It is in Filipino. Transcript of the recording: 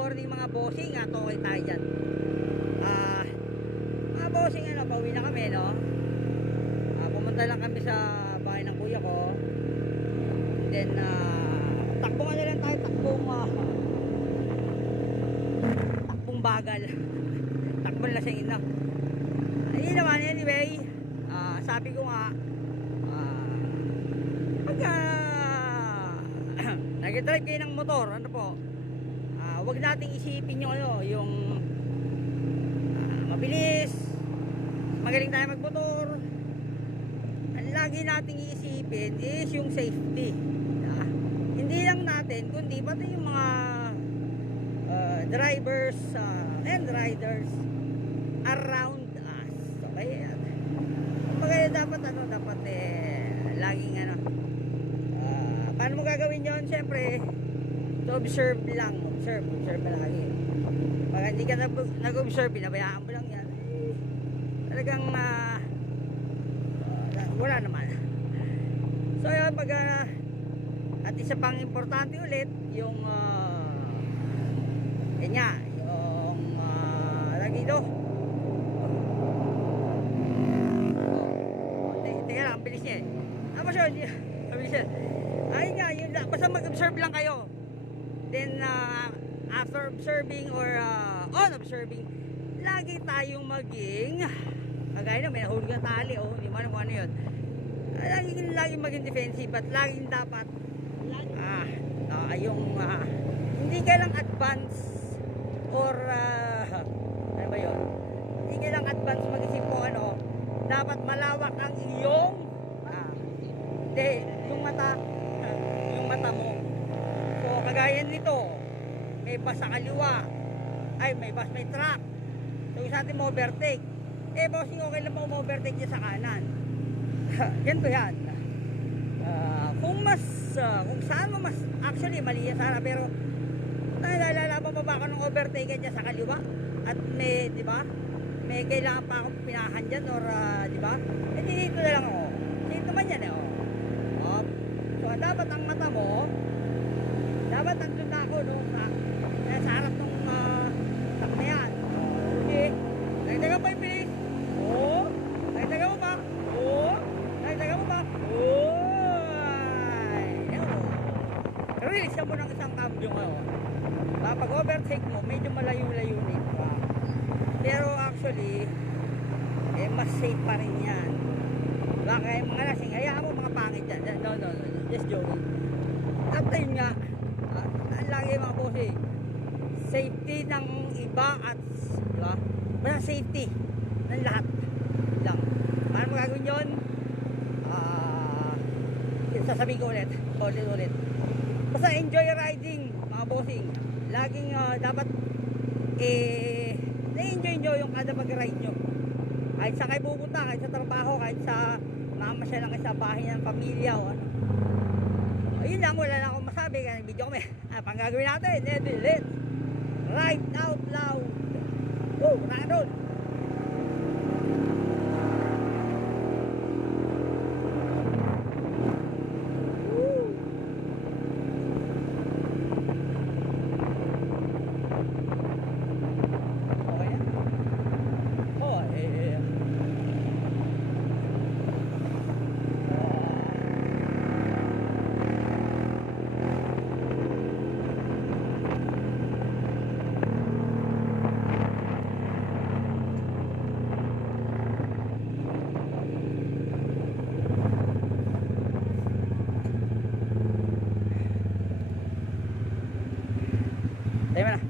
morning mga bossing at okay tayo dyan. Mga bossing, pauwi na kami, no? Pumunta lang kami sa bahay ng kuya ko. And then takbong lang tayo, takbong bagal. Takbong lasingin na. Ayun naman, anyway, sabi ko nga, pagka nag-drive kayo ng motor, ano po, wag nating isipin yung mabilis, magaling tayo magmotor. Ang lagi nating iisipin is yung safety. Hindi lang natin, kundi pati yung mga drivers and riders around us. Okay? Kaya dapat laging paano mo gagawin yun? Siyempre, to observe lang. Observe lagi. Pag hindi ka nag-observe, pinabayaan mo lang yan. Talagang wala naman. So yun, at isa pang importante ulit, yung yung lagi ito. Teka lang, ang bilis niya ayun nga, yun lang. Basta mag-observe lang kayo. Then after observing or on observing, lagi tayong maging kagaya na may nahulog na tali, hindi mo alam kung ano yun. Laging maging defensive at laging dapat hindi ka lang advance or ano ba yun, hindi ka lang advance mag-isip ko dapat malawak ang iyong yung mata mo. So kagaya nito, may bus sa kaliwa, may truck. So sa atin mo overtake, bossing, okay lang mo overtake niya sa kanan. Ganito yan. Kung saan mo mas actually mali yan sana, pero nalalaman mo ba ako ng overtake niya sa kaliwa at may, di ba, may kailangan pa akong pinahan dyan or di ba, dito na lang ako. Dito man yan so dapat ang mata mo, dapat nandun na ako sa harap ng truck na yan. Okay, nagdaga pa yung bilis. Nagdaga mo ba? Nagdaga mo ba? Release mo ng isang cambio pag overtake mo, medyo malayo-layo nito. Pero actually, mas safe pa rin yan. Baka yung mga lasing, hayaan mo mga pangit yan. No, just joking. At yun nga, ang lagi mga bossing, safety ng iba at, di ba? Basta safety ng lahat lang. Paano magagawin yun? Sasabihin ko ulit. Basta enjoy riding mga bossing. Laging dapat na-enjoy nyo yung kada pag-ride nyo. Kahit sa kayo pupunta, kahit sa trabaho, kahit sa mamasyal lang sa bahay ng pamilya o ano. Yun lang, wala lang akong masabi. Kaya video kami. Pang gagawin natin, let's ride out loud. Wala doon. Tayo na.